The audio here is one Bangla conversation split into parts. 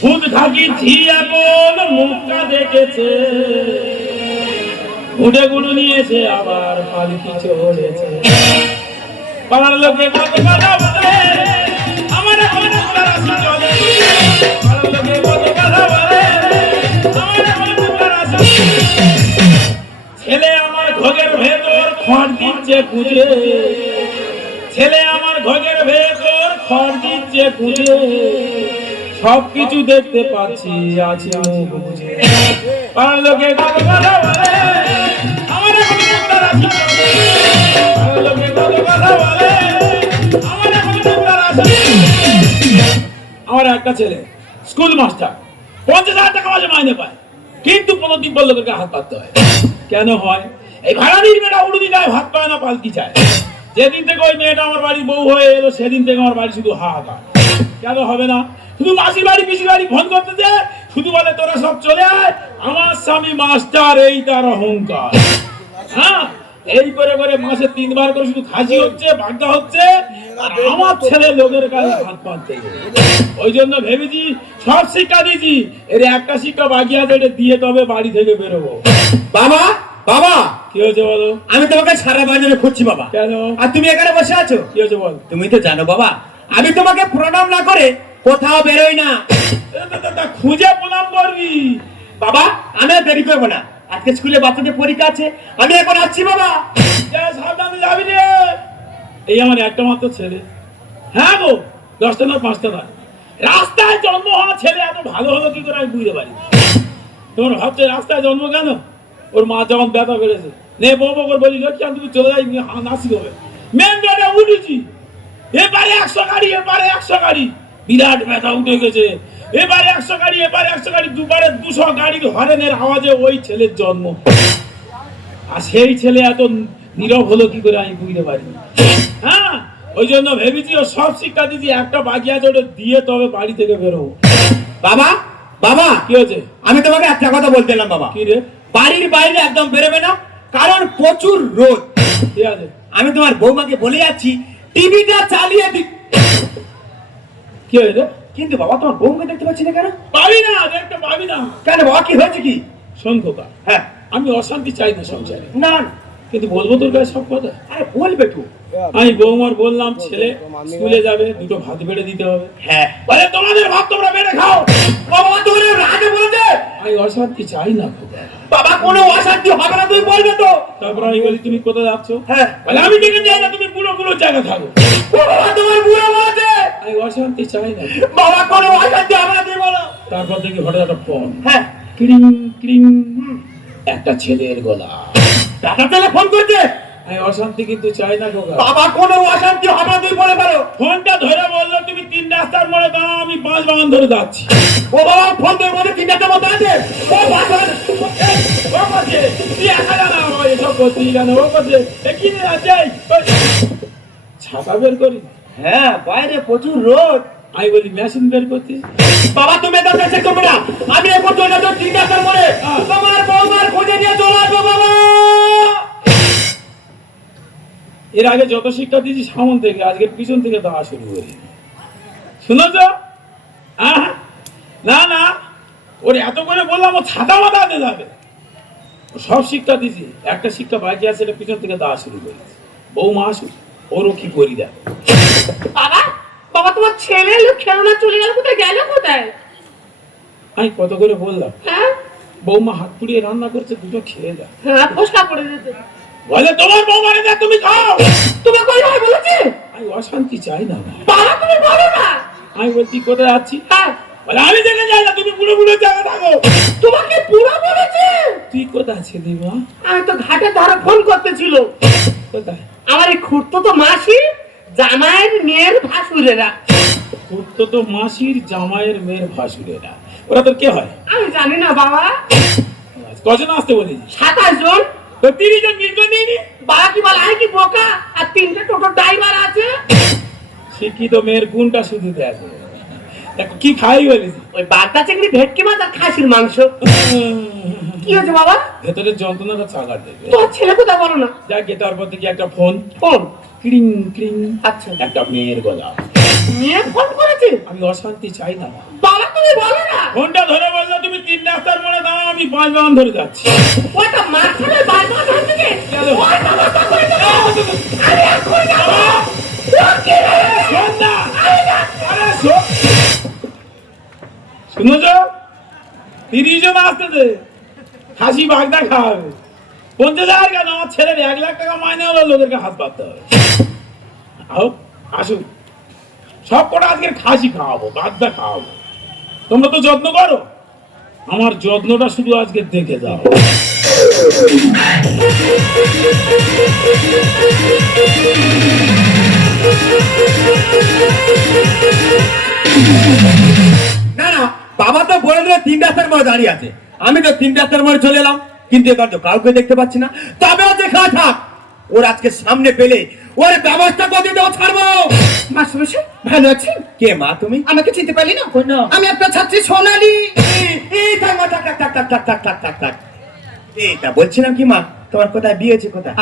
খুদ থাকি ঝিয়া কোন মুখটা দেখেছে, উঠে গুড়ু নিয়েছে আবার পালকি চলেছে। পাড়ার লোকে কত কথা বলে, আমার এখন তার আসি চলে। পাড়ার লোকে কত কথা বলে, আমার এখন তার আসি। ছেলে আমার ঘরের ভেতর খড় দিচ্ছে খুঁজে, ছেলে আমার ঘরের ভেতর খড় দিচ্ছে খুঁজে। সবকিছু দেখতে পাচ্ছি আছে মুখ বুঝে। পাড়ার লোকে কত কথা বলে, আমার এখন তার আসি চলে। পাড়ার লোকে কত কথা বলে, আমার এখন তার আসি। আমার একটা ছেলে স্কুল মাস্টার, 50,000 টাকা মাসে মাইনে পায়, কিন্তু প্রতিদিন বললো লোকের হাত পাততে হয়। কেন হয়? এই ভাড়াটির মেয়েটা উড়ুদি গায়ে ভাত পায় না, পালকি চায়। যেদিন থেকে ওই মেয়েটা আমার বাড়ির বউ হয়ে এলো, সেদিন থেকে আমার বাড়ি শুধু হাহাকার। কেন হবে না? শুধু মাসির বাড়ি পিসির বাড়ি ফোন করতে যে শুধু বলে তোরা সব চলে আয়, আমার স্বামী মাস্টার, এই তার অহংকার। হ্যাঁ, এই করে করে মাসে 3 বার করে শুধু খাসি হচ্ছে, বাগদা হচ্ছে, আর আমার ছেলে লোকের কাছে হাত পাততে। ওই জন্য ভেবেছি সব শিক্ষা দিয়েছি, এর একটা শিক্ষা বাকি আছে, এটা দিয়ে তবে বাড়ি থেকে বেরোবো। বাবা বাবা, কি হয়েছে বলো? আমি তোমাকে সারা বাজারে খুঁজছি বাবা। কেন? আর তুমি এখানে বসে আছো? কি হয়েছে বল? তুমি তো জানো বাবা, আমি তোমাকে প্রণাম না করে কোথাও বেরোই না। খুঁজে প্রণাম করবি বাবা, আমি আর দেরি করবো না, আজকে স্কুলে বাচ্চাদের পরীক্ষা আছে, আমি এখন আসছি বাবা। সাবধানে যাবি রে। এই আমার একটা মাত্র ছেলে। হ্যাঁ গো, 10টা না 5টা না, রাস্তায় জন্ম হওয়া ছেলে এত ভালো হলো কি করে আমি বুঝতে পারি। তোমার ভাবছে রাস্তায় জন্ম কেন? ওর মা যখন ব্যথা করেছে, নে বউ বউ করে বলি তুমি চলে যাই, নাসি হবে। মেন রোডে উঠেছি, এবারে 100 গাড়ি, এবারে 100 গাড়ি, বিরাট ব্যথা উঠে গেছে। এবারে 100 গাড়ি, এবারে 100 গাড়ি, দুবারে 200 গাড়ির হরেনের আওয়াজে ওই ছেলের জন্ম। আর সেই ছেলে এত নীরব হলো কি করে আমি বুঝতে পারি। হ্যাঁ, ওই জন্য ভেবেছি ও সব শিক্ষা দিয়েছি, একটা বাকি আছে, ওটা দিয়ে তবে বাড়ি থেকে বেরোবো। বাবা বাবা, কি হয়েছে? আমি তোমাকে একটা কথা বলতে এলাম বাবা। কি রে? বাড়ির বাইরে একদম বেরোবে না, কারণ প্রচুর রোদ। ঠিক আছে, আমি তোমার বৌমাকে বলে যাচ্ছি টিভিটা চালিয়ে দি। কি হয়েছে? কিন্তু বাবা, তোমার বৌমাকে দেখতে পাচ্ছি না কেন? পাবি না, দেখতে পাবি না। কেন বাবা, কি হয়েছে কি? শোন খোকা, হ্যাঁ, আমি অশান্তি চাই না সংসারে, না কিন্তু বলবো তোর কাছে সব কথা। আরে বলবে তো। আমি বৌমার বললাম ছেলে স্কুলে যাবে, 2টো ভাত বেড়ে দিতে হবে। হ্যাঁ, বলে তোমাদের ভাত তোমরা বেড়ে খাও। বাবা তুমি রাগে বলছে। আমি অশান্তি চাই না খোকা। বাবা, কোনো অশান্তি হবে না, তুমি বলবে তো। তারপর আমি বলি তুমি কোথায় যাচ্ছ? হ্যাঁ, বলে আমি যেখানে যাই না, তুমি পুরো পুরো জায়গা থাকো। বাবা তোমার বুড়ো বলছে। আমি অশান্তি চাই না। বাবা, কোনো অশান্তি হবে না, তুমি বলো। তারপর দেখি হঠাৎ একটা ফোন, হ্যাঁ, ক্রিং ক্রিং, একটা ছেলের গলা। টাকা পেলে ফোন করছে। আমি অশান্তি কিন্তু চাই না খোকা। বাবা, কোনো অশান্তি হবে না, তুমি বলে পারো। ফোনটা ধরে বললো তুমি 3 রাস্তার মোড়ে দাঁড়াও, আমি 5 বাগান ধরে যাচ্ছি। ও বাবা, ফোন তোর মধ্যে 3টার মতো আছে। ও বাবা, ও কাছে তুই একা জানা এসব করছি কেন? ও কাছে কি নিয়ে আছে? ছাতা বের করি। হ্যাঁ, বাইরে প্রচুর রোদ। আমি বলি মেশিন বের করতে। বাবা, তুমি এটা কাছে করবে না, আমি এখন চলে যাবো 3টার মোড়ে। তোমার বৌমার খুঁজে নিয়ে চলে আসবো বাবা। এর আগে যত শিক্ষা দিয়েছি সামন থেকে, আজকে পিছন থেকে দেওয়া শুরু করি। শুনেছ? না না, ওর এত করে বললাম ও ছাতা মাথাতে যাবে। সব শিক্ষা দিয়েছি, একটা শিক্ষা বাকি আছে, এটা পিছন থেকে দেওয়া শুরু করেছি। বৌমা আসুক, ওরও কি করি দেখ। বাবা বাবা, তোমার ছেলে লোক খেলনা চলে গেল, কোথায় গেল কোথায়? আমি কত করে বললাম, হ্যাঁ বৌমা হাত পুড়িয়ে রান্না করছে, 2টো খেয়ে যা। হ্যাঁ, ফসকা পড়ে যেতে। বলে তোমার বৌমা না, তুমি খাও। তুমি কই ভাই বলেছে? আমি অশান্তি চাই না। বাবা তুমি বলো না। আমি বলছি কোথায় যাচ্ছি? হ্যাঁ, বলে আমি দেখে যাই না, তুমি পুরো পুরো জায়গা থাকো। তোমাকে পুরো বলেছে? তুই কোথায় ছিলি মা? আমি তো ঘাটের ধারে ফোন করতেছিল। কোথায়? আমার এই খুঁড়তো তো মাসি জামাইয়ের মেয়ের ভাসুরেরা। খুঁড়তো তো মাসির জামাইয়ের মেয়ের ভাসুরেরা, ওরা তোর কে হয়? আমি জানি না বাবা। কজন আসতে বলেছি? 27 জন। তো 30 জন নির্জন নিয়ে। বাবা কি বলে, আমি কি বোকা? আর 3টে টোটো ড্রাইভার আছে। শিক্ষিত মেয়ের গুণটা শুধু দেখো। দেখো কি খাই বলেছি? ওই বাগদা চিংড়ি, ভেটকি মাছ আর খাসির মাংস। কি হয়েছে বাবা? ভেতরের যন্ত্রণাটা চাগার দেবে। তোর ছেলে কোথায় বলো না? যাক গে, তারপর থেকে একটা ফোন ফোন? ক্রিং ক্রিং, আচ্ছা, একটা মেয়ের গলা। মেয়ে ফোন করেছে? আমি অশান্তি চাই না। বাবা তুমি বলো না। ফোনটা ধরে বললো তুমি 3 রাস্তার মোড়ে দাঁড়াও, আমি 5 বাগান ধরে যাচ্ছি। ওটা মাঝখানে বারবার ধরতে গে। গেল। ওই ব্যবস্থা করে দাও। আমি এখন যাবো। ওকে শোন না। আরে শোন। শুনেছ? 30 জন আসতেছে, হাসি বাগদা খাওয়াবে। 50,000 কেন, আমার ছেলের 1 লাখ টাকা মাইনে হলো, লোকেরকে হাত পাততে হবে। আসুক, সব কটা আজকের খাসি খাওয়াবো, বাগদা খাওয়াবো। তোমরা তো যত্ন করো, আমার যত্নটা শুধু আজকে দেখে যাও। না না, বাবা তো বলে দিল 3 রাস্তার মোড়ে দাঁড়িয়ে আছে। আমি তো 3 রাস্তার মোড়ে চলে এলাম, কিন্তু এবার তো কাউকে দেখতে পাচ্ছি না। তবে ও দেখা থাক, ওর আজকে সামনে পেলে ওর ব্যবস্থা করে দেবো, ছাড়বো। মাস্টারমশাই ভালো আছেন? কে মা তুমি? আমাকে চিনতে পারলি না? কই না। আমি আপনার ছাত্রী সোনালী। এই থাক মা, থাক থাক থাক থাক থাক থাক থাক থাক থাক। এইটা বলছিলাম কি মা, তোমার কোথায় বিয়ে হয়েছে কোথায়?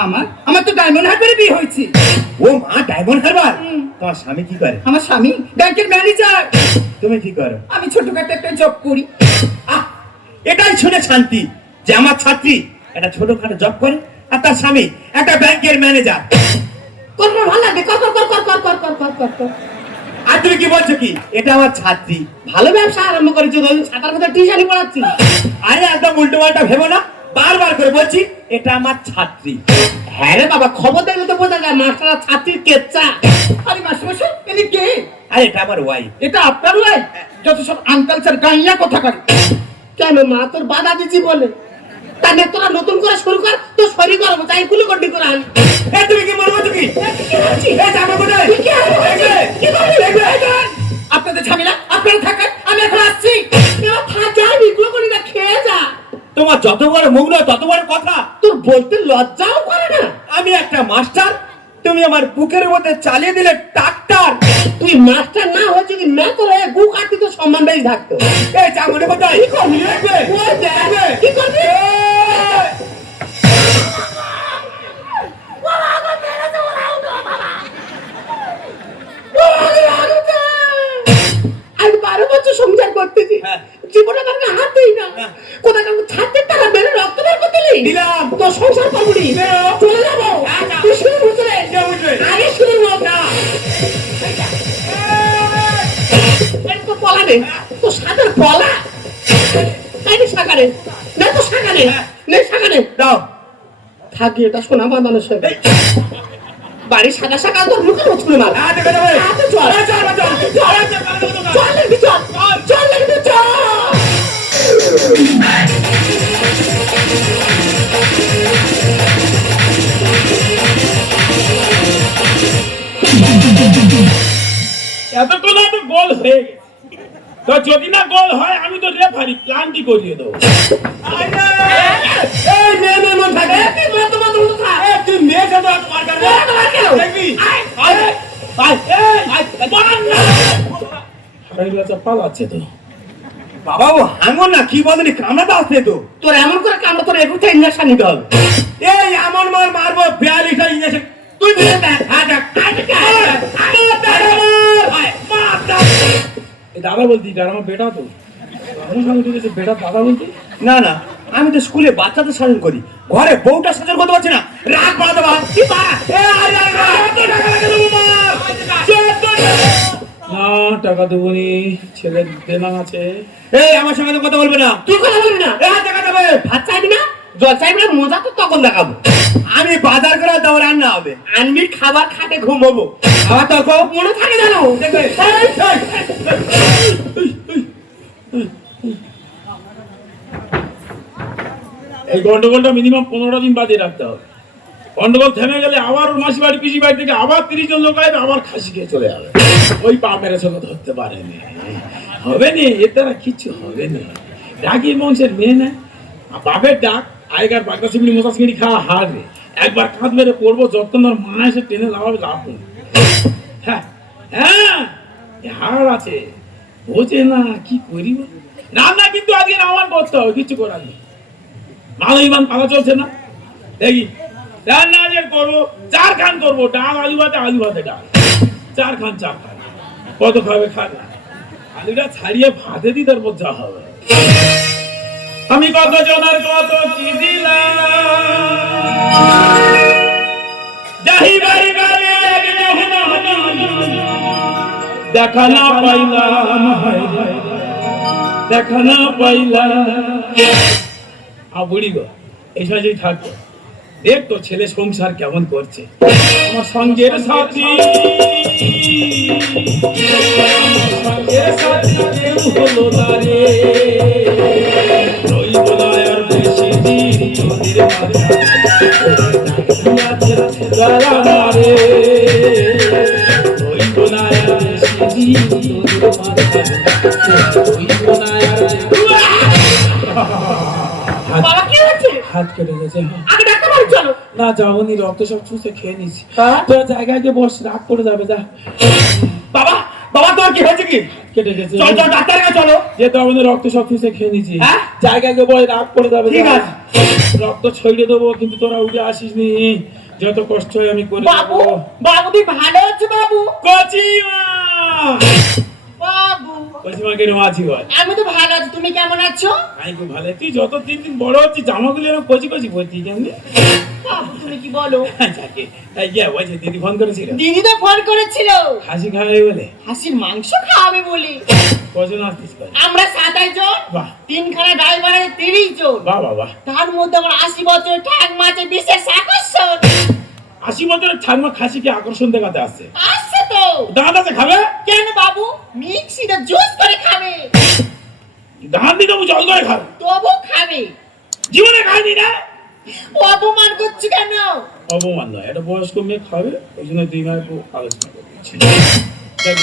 আমার তো ডায়মন্ড হারবারে বিয়ে হয়েছে। ও মা, ডায়মন্ড হারবার? তোমার স্বামী কি করে? আমার স্বামী ব্যাংকের ম্যানেজার। তুমি কি করো? আমি ছোটখাটো একটা জব করি। আহ, এটাই শুনে শান্তি যে আমার ছাত্রী একটা ছোটখাটো জব করে আর তার স্বামী একটা ব্যাংকের ম্যানেজার। কর ভালো লাগে, কর কর কর কর কর কর কর কর কর কর। আর তুমি কি বলছো কি? এটা আমার ছাত্রী। ভালো ব্যবসা আরম্ভ করেছি, ধরুন ছাতার মধ্যে টিউশনি পড়াচ্ছি। আরে একদম উল্টো পাল্টা ভেবো না, বারবার করে বলছি এটা আমার ছাত্রী। হ্যাঁ রে বাবা, খবর দেখলে তো বোঝা যায় মাস্টার আর ছাত্রীর কেচ্চা। আরে মাস্টারমশাই ইনি কে? আর এটা আমার ওয়াইফ। এটা আপনার ওয়াইফ? যত সব আনকালচার গাইয়া কথা করে। কেন মা তোর বাধা দিচ্ছি বলে? তাহলে তোরা নতুন করে শুরু কর, তো সরি করবো, তাই কুলো গড্ডি করে আন। এ তুমি কি মনে করছো কি? এই জামা কোথায়? আপনাদের ঝামেলা আপনারা থাকেন, আমি এখন আসছি। এবার থাক, যা বিক্রো করি না, খেয়ে যা। তোমার যত বড় মুখ নয় তত বড় কথা। তোর বলতে লজ্জাও করে না? আমি একটা মাস্টার, তুমি আমার বুকের মধ্যে চালিয়ে দিলে ট্রাক্টর। তুই মাস্টার না হয়ে যদি মেতর হয়ে গু কাটতি তো সম্মান বেশি থাকতো। এই জামানে কোথায়? কি করবি? ওই দেখ, কি করবি? আমি 12 বছর সংসার করতেছি, হ্যাঁ। জীবনে আমাকে হাত দিই না। হ্যাঁ। কোথায় কারণ ছাড়তে টাকা মেরে রক্ত বের করতে নেই। দিলাম। তো সংসার করবো নি, চলে যাবো। তুই শুরু বুঝলে আগে শুরু হোক না। তো পলা নে, তো সাদের পলা কাইনি সাকারে না, তো সাকারে নে, সাকারে দাও। থাকি, এটা সোনা বাঁধানোর সঙ্গে বাড়ি সাদা সাকা তোর মুখে উঠলে মার। দেখে যাবে। চল চল চল চল লেগে চল চল লেগে চল। এতক্ষণ তো গোল হয়ে গেছে, তো যদি না গোল হয় আমি তো রেফারি প্ল্যানটি করিয়ে দেবো। এই মেয়ে মেয়ে মন থাকে। তুই মত মত মত খা। তুই মেয়ে সাথে হাত মার কাটবে। দেখবি? আয় আয়, আয়, আয়, হারাইলাচা পালাচ্ছে তো। বাবা ও হাঙ্গর না, কি বলেনি, কামড়াতে আসছে তো। তোর এমন করে কামড়, তোর এগুতে ইঞ্জেকশন নিতে হবে। এই এমন মার মারবো 42টা ইঞ্জেকশন। তুই মেয়ে দেখ। হ্যাঁ দেখ। দাদা বলতি, আর আমার বেটা তো আমার সঙ্গে তুই বেটা দাদা বলতি। না না, আমি তো স্কুলে বাচ্চাদের শাসন করি, ঘরে বউটা শাসন করতে পারছি না। রাগ বাড়াতে পার কি পা? না টাকা দেবো নি, ছেলে দেনা আছে। এই আমার সঙ্গে তো কথা বলবে না। তুই কথা বলবি না? এই হাত দেখা যাবে। ভাত চাইবি না, জল চাইবি না, মজা তো তখন দেখাবো। আমি বাজার করে তাও রান্না হবে। আনবি খাবার, খাটে ঘুমবো। আবার তর্ক মনে থাকে জানো? দেখবে। এই গন্ডগোলটা মিনিমাম 15 দিন বাদে রাখতে হবে। গন্ডগোল থেমে গেলে আবার ওর মাসি বাড়ি পিসি বাড়ি থেকে আবার 30 জন লোক আসবে, আবার খাসি খেয়ে চলে যাবে। ওই পা মেরে চলে ধরতে পারেনি, হবে নি, এর দ্বারা কিচ্ছু হবে না। ডাকি বংশের মেয়ে না, বাপের ডাক আগেকার বাগদা চিংড়ি মোচা চিংড়ি খাওয়া হারবে। একবার কাঁধ মেরে পড়বো, যতক্ষণ ওর মা এসে টেনে লাগাবে লাভ নেই। হ্যাঁ হ্যাঁ, হার আছে, বোঝে না কি করিব। রান্না কিন্তু আজকে আমার করতে হবে, কিছু করার নেই। ভালো ইমান পালা চলছে না দেখি রান্না যে করবো 4 খান করবো ডাল আলু ভাতে ডাল 4 খান কত খাবে খান আলুটা ছাড়িয়ে ভাতে দি তারপর যা হবে আমি কত জনের কত কি দিলাম যাহি বাড়ি গালে দেখা না পাইলাম দেখা না পাইলাম বুড়ি গো এই সময় যদি থাকতো দেখ তো ছেলে সংসার কেমন করছে আমার সঙ্গের সাথী সঙ্গের সাথী কেউ হলো না রে রইব না আর বেশি দিন তোদের মাঝে রে রইব না আর বেশি দিন তোদের মাঝে রইব না আর বাবা কি হচ্ছে? হাত কেটে গেছে আগে ডাক্তার বাড়ি চলো। না যাবনি রক্ত সব চুষে খেয়ে নিছি হ্যাঁ? তোর জায়গায় যে বস রাগ করে যাবে যা বাবা বাবা তোর কি হয়েছে কি? কেটে গেছে চল চল ডাক্তারের কাছে চলো। যে তো আমাদের রক্ত সব চুষে খেয়ে নিছি হ্যাঁ? জায়গায় যে বস রাগ করে যাবে ঠিক যা। আছে। রক্ত ছড়িয়ে দেবো কিন্তু তোরা উঠে আসিস নি যত কষ্ট হয় আমি করে বাবু দেবো বাবু তুই ভালো হচ্ছে বাবু? কচিমা বাবু কচিমাকে রোমাছি বল আমি তো ভালো আছি, তুমি কেমন আছো? আমি খুব ভালো তুই যত দিন দিন বড় হচ্ছিস জামাগুলো এরকম কচি কচি পড়ছিস কেমনি বাবু তুমি কি বলো? যাকে তাই গিয়া বলছে দিদি ফোন করেছিল দিদি তো ফোন করেছিল হাসি খাওয়াবে বলে হাসির মাংস খাওয়াবে বলে। কজন আসতিস করে আমরা 27 জন, বাহ 3খানা ড্রাইভারে 30 জন, বাহ বাহ বাহ তার মধ্যে আমার 80 বছরের ঠাকুমা আছে বিশেষ আকর্ষণ। 80 বছরের ঠাকুমা খাসিকে আকর্ষণ দেখাতে আসছে আসছে তো। দাঁত আছে খাবে কেন বাবু? মিক্সিতে জুস করে খাবে। দাঁত দিয়ে দেবো জল করে খাবে তবু খাবে। জীবনে খাইনি না অপমান করছি কেন? অপমান নয় একটা বয়স্ক মেয়ে খাবে ওই জন্য দুই মায়ের একটু আলোচনা করছি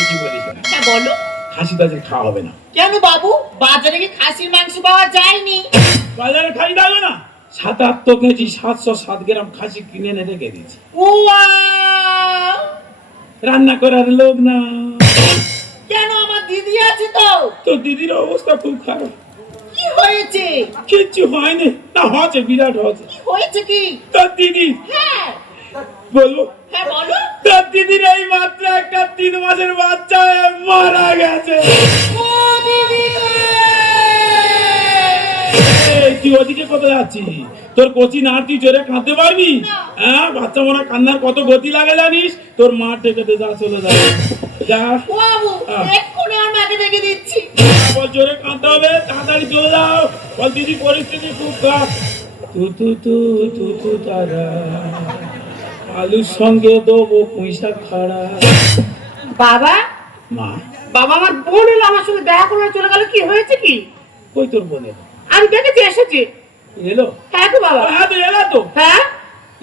কি বলিস হ্যাঁ বলো। খাসি তাদের খাওয়া হবে না কেন বাবু? বাজারে কি খাসির মাংস পাওয়া যায়নি? বাজারে খাই দাও না 77 কেজি 707 গ্রাম খাসি কিনে এনে রেখে দিয়েছি ওয়াও! রান্না করার লোক না কেন? আমার দিদি আছে তো। তো দিদির অবস্থা খুব খারাপ কি হয়েছে? কিচ্ছু হয়নি না হচ্ছে বিরাট হচ্ছে কি হয়েছে কি? তোর দিদি হ্যাঁ বলবো হ্যাঁ বলো। তোর দিদির এই মাত্র একটা 3 মাসের বাচ্চা হয়ে মারা গেছে ও দিদি গো! এই, তুই ওদিকে কোথায় যাচ্ছিস তোর কচি না তুই জোরে কাঁদতে পারবি হ্যাঁ বাচ্চা মরা কান্নার কত গতি লাগে জানিস তোর মা টেকে যা চলে যা যা ও বাবু হ্যাঁ। এক্ষুনি আমার মাকে দেখে দিচ্ছি। বল জোরে কাঁদতে হবে তাড়াতাড়ি চলে যাও বল দিদি পরিস্থিতি খুব খারাপ তু তু তু তু তু তারা আলুর সঙ্গে দেবো পুঁইশাক খাড়া বাবা মা বাবা আমার বোন এলো আমার সঙ্গে দেখা করে চলে গেল। কি হয়েছে কি? কই তোর বোনের আমি দেখেছি এসেছি। এলো হ্যাঁ তো বাবা। হ্যাঁ তো এলো তো হ্যাঁ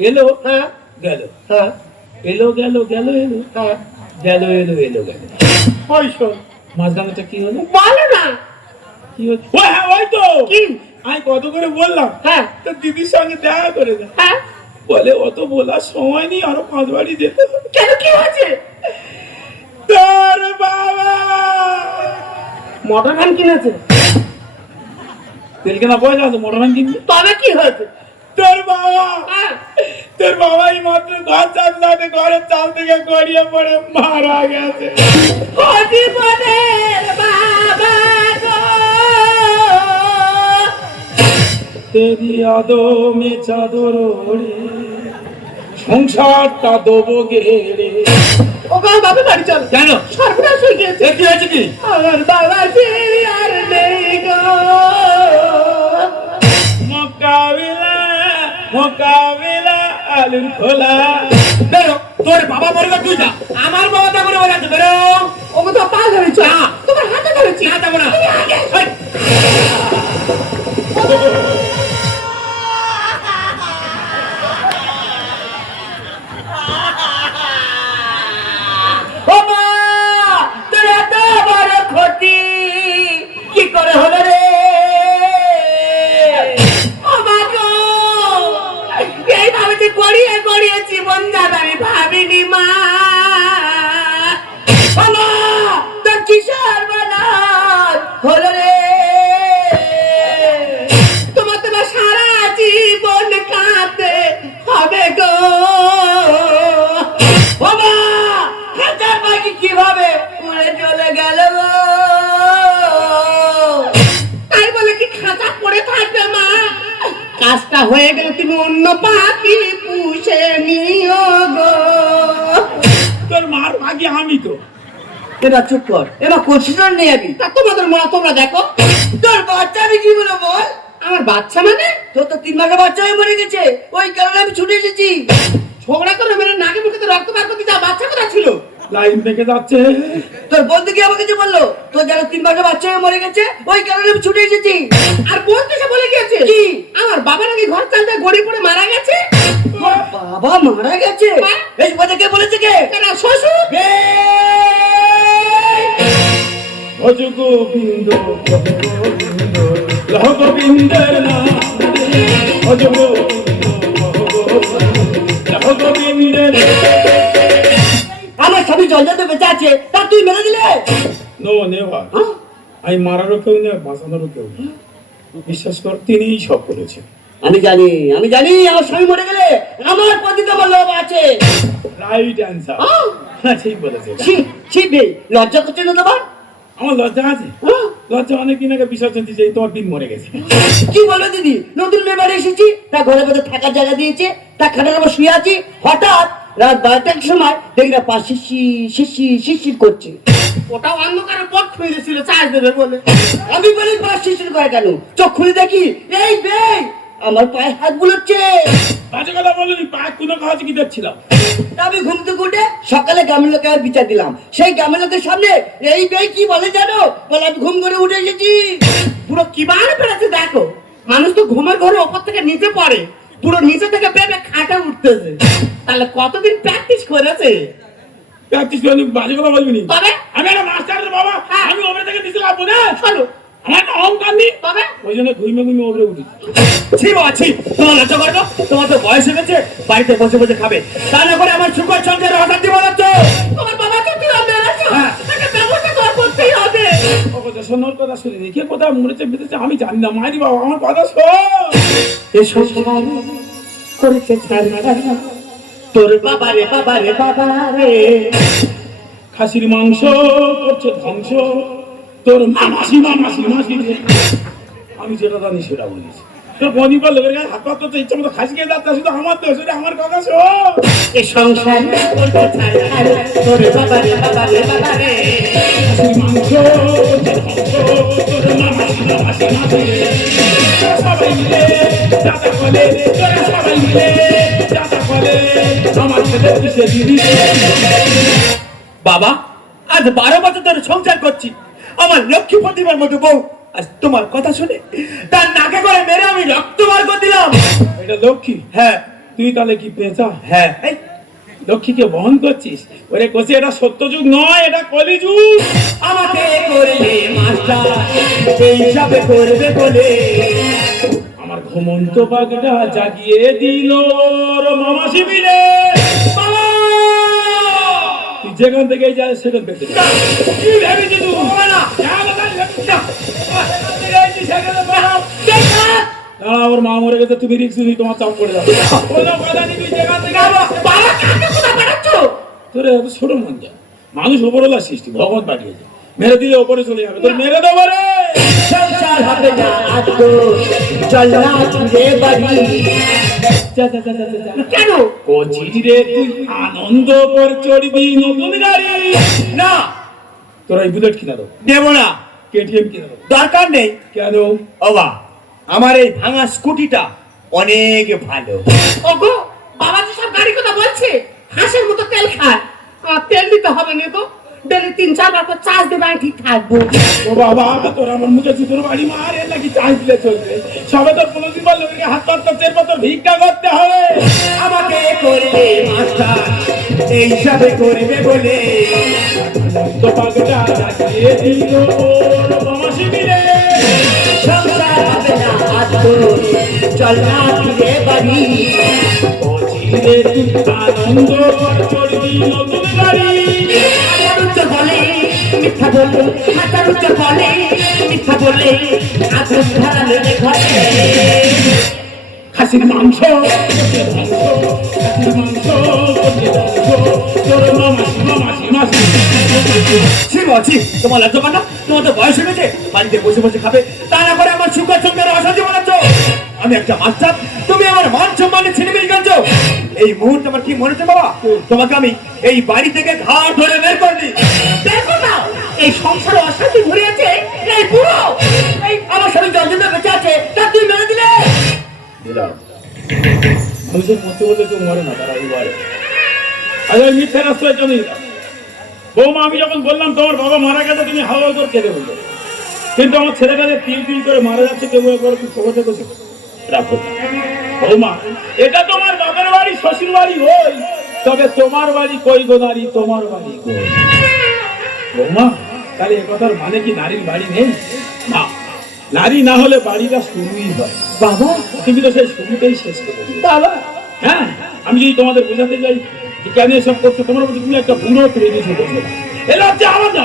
এলো হ্যাঁ গেল হ্যাঁ এলো গেল গেল এলো হ্যাঁ। গেল এলো এলো গেল ওই শোন মাঝখানেটা কি হলো বলো না। কি হলো ও হ্যাঁ ওই তো কি? আমি কত করে বললাম হ্যাঁ তোর দিদির সঙ্গে দেখা করে যা হ্যাঁ। বলে অত বলার সময় নেই আরো 5 বাড়ি যেতে হবে কেন কি হয়েছে? তোর বাবা মোটর ভ্যান কিনেছে। তেল কেনা পয়সা আছে মোটর ভ্যান কিনবি তবে কি হয়েছে? তোর বাবা হ্যাঁ। তোর বাবাই মাত্র ঘর চালাতে ঘরের চাল থেকে গড়িয়ে পড়ে মারা গেছে জীবনের বাবা গো। তেরি আদো মে চাদর ওড়ে সংসারটা দেবো গেড়ে ও গো বাবা বাড়ি চল। কেন? সর্বনাশ হয়ে গেছে। কি হয়েছে কি? আমার বাবা যে আর নেই গো। মোকাবিলা আলুর খোলা বেরো তোর বাবা মরবে তুই যা আমার বাবা তা করে বলাতে বেরো ও গো তো পা ধরেছ। তোমার হাতে ধরেছি। না যাবো না তুমি আগে। হেই, ও মা তোর এত বড় ক্ষতি কি করে হলো রে? ও মা গো, এইভাবে যে গড়িয়ে গড়িয়ে জীবন যাবে আমি ভাবিনি মা। ও মা তোর কিসের বানান হলো রে? তোমার সারা হয়ে গেলে তুমি অন্য পাখি পুষে নিও গো। তোর মার ভাগে আমি তো। এবার চুপ কর, এবার করছিস না নেই আমি। তা তোমাদের মা তোমরা দেখো। তোর বাচ্চা আমি কি বলে বল? আমার বাচ্চা মানে তোর তো 3 মাসের বাচ্চা হয়ে মরে গেছে, ওই কারণে আমি ছুটে এসেছি। ঝগড়া করে মেরে নাকে মুখে তো রক্ত বার করতে যা, বাচ্চা কোথা ছিল? লাইন থেকে যাচ্ছে। তোর বন্ধু কি আমাকে যে বললো তোর যারা 3 মাসের বাচ্চা হয়ে মরে গেছে, ওই কারণে আমি ছুটে এসেছি। আর বলতে সে বলে গেছে কি? আমার বাবা নাকি ঘর চালতে গড়ি পড়ে মারা গেছে। তোর বাবা মারা গেছে? হ্যাঁ। এই কথা কে বলেছে কে? কেন শ্বশুর? ভজ গোবিন্দ ভজ গোবিন্দ লহ গোবিন্দের নাম রে। ভজ গোবিন্দ লহ গোবিন্দের। আমার স্বামী জঞ্জাতে বেঁচে আছে, তা তুই মেরে দিলে? No never. আমি মারারও কেউ নেই, বাঁচানোরও কেউ নেই। বিশ্বাস কর, তিনিই সব করেছেন। আমি জানি আমার স্বামী মরে গেলে আমার প্রতি তোমার লোভ আছে। Right answer. হ্যাঁ ঠিক বলেছে। ছি ছি বে, লজ্জা করছে না তোমার? আমার লজ্জা আছে। লজ্জা অনেকদিন আগে বিসর্জন দিয়েছে, এই তোমার দিন মরে গেছে। কি বলবো দিদি, নতুন মেয়ে বাড়ি এসেছি, তা ঘরে মধ্যে থাকার জায়গা দিয়েছে, তা খাটের উপর শুয়ে আছি, হঠাৎ রাত 12টার সময় দেখি না পা শিশির করছে। ওটাও অন্ধকারের পথ খুঁজেছিল চার্জ দেবে বলে। আমি বলি পা শিশির করে কেন? চোখ খুলে দেখি এই বে আমার পায়ে হাত বুলোচ্ছে। বাজে কথা বললি, পায়ে কোনো খাওয়াতে কি দেখছিলাম। আমি ঘুম থেকে উঠে সকালে গ্রামের লোকে আর বিচার দিলাম, সেই গ্রামের লোকের সামনে এই বে কি বলে জানো? বলে আমি ঘুম করে উঠে এসেছি। পুরো কি বানে পেরেছে দেখো। মানুষ তো ঘুমের ঘরে ওপর থেকে নিচে পড়ে, পুরো নিচে থেকে পেপে খাটে উঠতেছে। তাহলে কতদিন প্র্যাকটিস করেছে? প্র্যাকটিস করলি, বাজে কথা বলবি নি। তবে আমি একটা মাস্টার রে বাবা, আমি ওপরে থেকে নিচে লাভবো না। চলো আমার একটা অহংকার নেই। তবে ওই জন্য ঘুমিয়ে ওপরে উঠেছি। ছি বাবা ছি, তোমার লজ্জা করে না? তোমার তো বয়স হয়েছে, বাড়িতে বসে বসে খাবে, তা না করে আমার সুখের সংসারে অশান্তি বানাচ্ছ। তোমার বাবাকে তুই মেরেছো, হ্যাঁ। একটা ব্যবস্থা তোর করতেই হবে। ও কথা শোনার কথা শুনে কে কোথায় মরেছে বেঁচেছে আমি জানি না। মারি বাবা, আমার কথা শোন। এসো করেছে ছাড়া তোর বাবা রে বাবা রে বাবা রে। খাসির মাংস করছে ধ্বংস, তোর মাসি রে। আমি যেটা জানি সেটা বলিস। তোর গনিবার লোকের গায়ে হাত পাততে ইচ্ছা মতো খাসি খেয়ে যাচ্ছে, শুধু আমার দোষ, এটা আমার কথা শোন। এ সংসার করতে ছাড়া তোর বাবা রে বাবা রে বাবা রে। খাসির মাংস করছে ধ্বংস, তোর মাসি রে। তোরা সবাই মিলে যাতা বলে, তোরা সবাই মিলে যাতা বলে, আমার ছেলে কিসে দিদি। বাবা আজ 12 বছর ধরে সংসার করছি, আমার লক্ষ্মী প্রতিমার মতো বউ আজ তোমার কথা শুনে তার নাকে করে মেরে আমি রক্ত বার করে দিলাম। এটা লক্ষ্মী? হ্যাঁ তুই তাহলে কি পেঁচা? হ্যাঁ এই লক্ষ্মীকে বহন করছিস? ওরে কোসে, এটা সত্যযুগ নয়, এটা কলিযুগ। আমাকে করলে মাস্টার এই হিসাবে করবে বলে। আমার ঘুমন্ত বাঘটা জাগিয়ে দিল ওর মামা শিবিরে। বাবা! তুই যেখান থেকে যাস সেখান থেকে যা। কি ভেবেছিস তুই? হবে না। যা বাবা, ভেবেছিস না। যেখান থেকে আইছিস সেখানে বাড়াও। দাঁড়া, ওর মা মরে গেছে, তুমি রিক্স নিয়ে তোমার চাপ পড়ে যাবে। কোনো কথা নেই, তুই যেখান থেকে বাবা কাকে কোথা পাঠাচ্ছ? তোরে এত ছোট মন যা। মানুষ ওপরওয়ালা সৃষ্টি, ভগবান পাঠিয়েছে। মেরে দিলে ওপরে চলে যাবে, তোর মেরে দেবো রে। সংসার হবে না আজ তো, চল না ফিরে বাড়ি। যা যা যা যা যা। কেন? কচিরে তুই আনন্দ কর, চড়বি নতুন গাড়ি। না তোরা এই বুলেট কিনা দাও, দেব না, কেটিএম কিনা দাও। দরকার নেই। কেন? বাবা আমার এই ভাঙা স্কুটিটা অনেক ভালো। ওগো বাবা তো সব গাড়ি কথা বলছে, হাঁসের মতো তেল খায়। আর তেল দিতে হবে না তো, ডেলি 3-4 বার করে চার্জ দেবে, আমি ঠিক থাকবো। ও বাবা, তোর আমার মুখে তোর বাড়ি মার, এর নাকি চাষ দিলে চলবে। সবে তোর কোনোদিন বললো হাত পাততে চেরপা, তোর ভিক্ষা করতে হবে। আমাকে করলে মাস্টার এই হিসাবে করবে বলে। তো পাগটা জাগিয়ে দিল ওর মামা শিবিরে। সংসার হবে না আজ তো, চল না ফিরে বাড়ি। কচিরে তুই আনন্দ কর, চড়বি নতুন গাড়ি। হাজার বলে মিথ্যা বলে, হাজার বলে মিথ্যা বলে, আগুন ধরালে ঘরে। খাসির মাংস করছে ধ্বংস, খাসির মাংস করছে ধ্বংস, তোর মাসি। ছি বাবা ছি, তোমার লজ্জা করে না? তোমার তো বয়স হয়ে গেছে, বাড়িতে বসে বসে খাবে, তা না করে আমার সুখের সংসারে অশান্তি বানাচ্ছ। আমি একটা মাস্টার, তুমি মানে ছিনিমিনি করছো? এই মুহূর্তে আমার কি মনে হচ্ছে বাবা, তোমাকে আমি এই বাড়ি থেকে ঘাট ধরে বের করে দিই। দেখো না এই সংসারে অশান্তি ভরে আছে, এই বুড়ো এই আমার স্বামী যতদিন বেঁচে আছে তা তুই মেরে দিলে। মানুষের মধ্যে বললে কেউ মরে না, তারা এবারে আজ ওই মিথ্যা রাস্তায় চলে গেলাম। বৌমা, আমি যখন বললাম তোমার বাবা মারা গেছে, তুমি হাওয়া করে কেঁদে বললে, কিন্তু আমার ছেলেটা যে তিল তিল করে মারা যাচ্ছে কেউ করে তুই খবর দেখেছো? রাখো বৌমা, এটা তোমার বাপের বাড়ি, শ্বশুর বাড়ি ওই, তবে তোমার বাড়ি কই গো নারী, তোমার বাড়ি কই? বৌমা, তাহলে এ কথার মানে কি নারীর বাড়ি নেই? না, নারী না হলে বাড়িটা শুরুই হয়। বাবা তুমি তো সেই শুরুতেই শেষ করে দিলে। বাবা হ্যাঁ, আমি যদি তোমাদের বোঝাতে যাই যে কেন এসব করছো, তোমরা বলছো তুমি একটা বুড়ো তুলে দিয়েছো, বলছো না। এ লজ্জা আলাদা,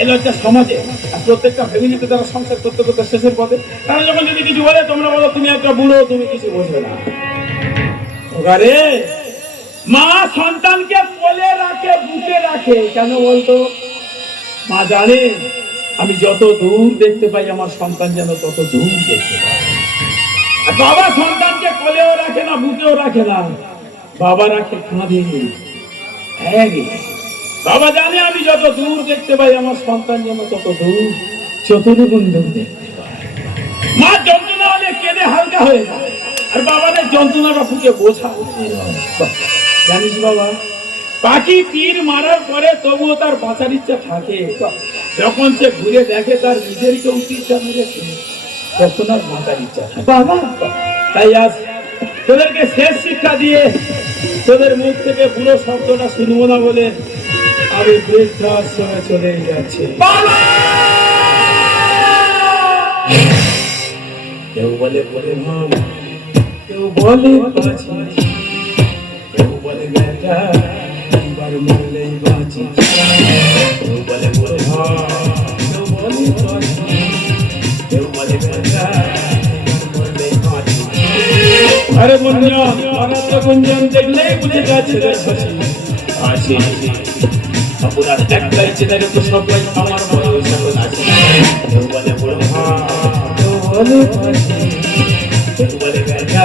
এই লজ্জা সমাজে আর প্রত্যেকটা ফ্যামিলিতে তারা সংসার করতে করতে শেষের পথে, তারা যখন যদি কিছু বলে তোমরা বলো তুমি একটা বুড়ো, তুমি কিছু বোঝো না। ওগারে মা সন্তানকে কোলে রাখে, বুকে রাখে, কেন বলতো? মা জানে আমি যত দূর দেখতে পাই আমার সন্তান যেন তত দূর দেখতে পায়। আর বাবা সন্তানকে কোলেও রাখে না, বুকেও রাখে না, বাবা রাখে কাঁধে। হ্যাঁ রে, বাবা জানে আমি যত দূর দেখতে পাই আমার সন্তান যেন তত দূর, চতুর্গুণ দূর দেখতে পায়। মা যন্ত্রণা হলে কেঁদে হালকা হয়ে যায়, আর বাবাদের যন্ত্রণাটা বুকে বোঝা উচিত নয়। জানিস বাবা, পাখি তীর মারার পরে তবুও তার বাঁচার ইচ্ছা থাকে। যখন সে ঘুরে দেখে তার নিজের কেউ তীরটা মেরেছে, তখন আর বাঁচার ইচ্ছা থাকে। বাবা তাই আজ তোদেরকে শেষ শিক্ষা দিয়ে তোদের মুখ থেকে পুরো শব্দটা শুনবো না বলে আমি বৃদ্ধাশ্রমে চলে যাচ্ছি। কেউ বলে বলে মাম, কেউ বলে বাঁচি, কেউ বলে বেটা এবার মরলেই বাঁচি, কেউ বলে বলে মাম, কেউ বলে বাঁচি, কেউ বলে বেটা এবার মরলেই বাঁচি। আরে গুঞ্জন, অনন্ত গুঞ্জন দেখলেই বুঝে যাচ্ছে হাসি হাসি আপনার একটাই চেনারে তো সবাই আমার মনে সকল আছে। কেউ বলে বড় কেউ বলে কেউ বলে বেটা